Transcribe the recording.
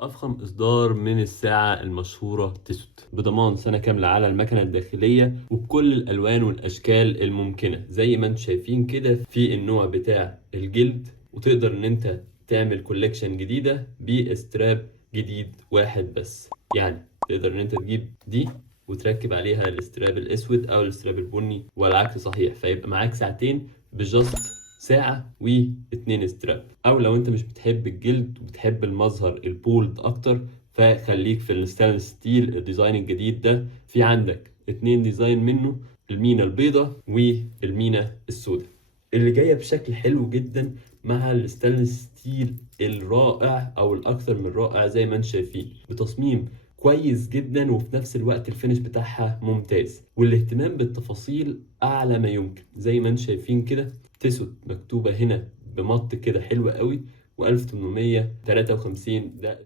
أفخم إصدار من الساعة المشهورة تيسوت بضمان سنة كاملة على المكنة الداخلية وبكل الألوان والأشكال الممكنة زي ما انتم شايفين كده في النوع بتاع الجلد، وتقدر إن أنت تعمل كوليكشن جديدة باستراب جديد واحد بس. يعني تقدر إن أنت تجيب دي وتركب عليها الاستراب الأسود أو الاستراب البني والعكس صحيح، فيبقى معاك ساعتين بجاست ساعة واتنين استراب. او لو انت مش بتحب الجلد وبتحب المظهر البولد اكتر، فخليك في الستانلس ستيل. الديزاين الجديد ده في عندك اتنين ديزاين منه، المينا البيضة والمينا السوداء، اللي جاية بشكل حلو جدا مع الستانلس ستيل الرائع او الاكثر من رائع زي ما انتم شايفين، بتصميم كويس جدا وفي نفس الوقت الفينش بتاعها ممتاز والاهتمام بالتفاصيل اعلى ما يمكن. زي ما انتم شايفين كده تسوت مكتوبة هنا بمط كده حلو قوي، و1853 ده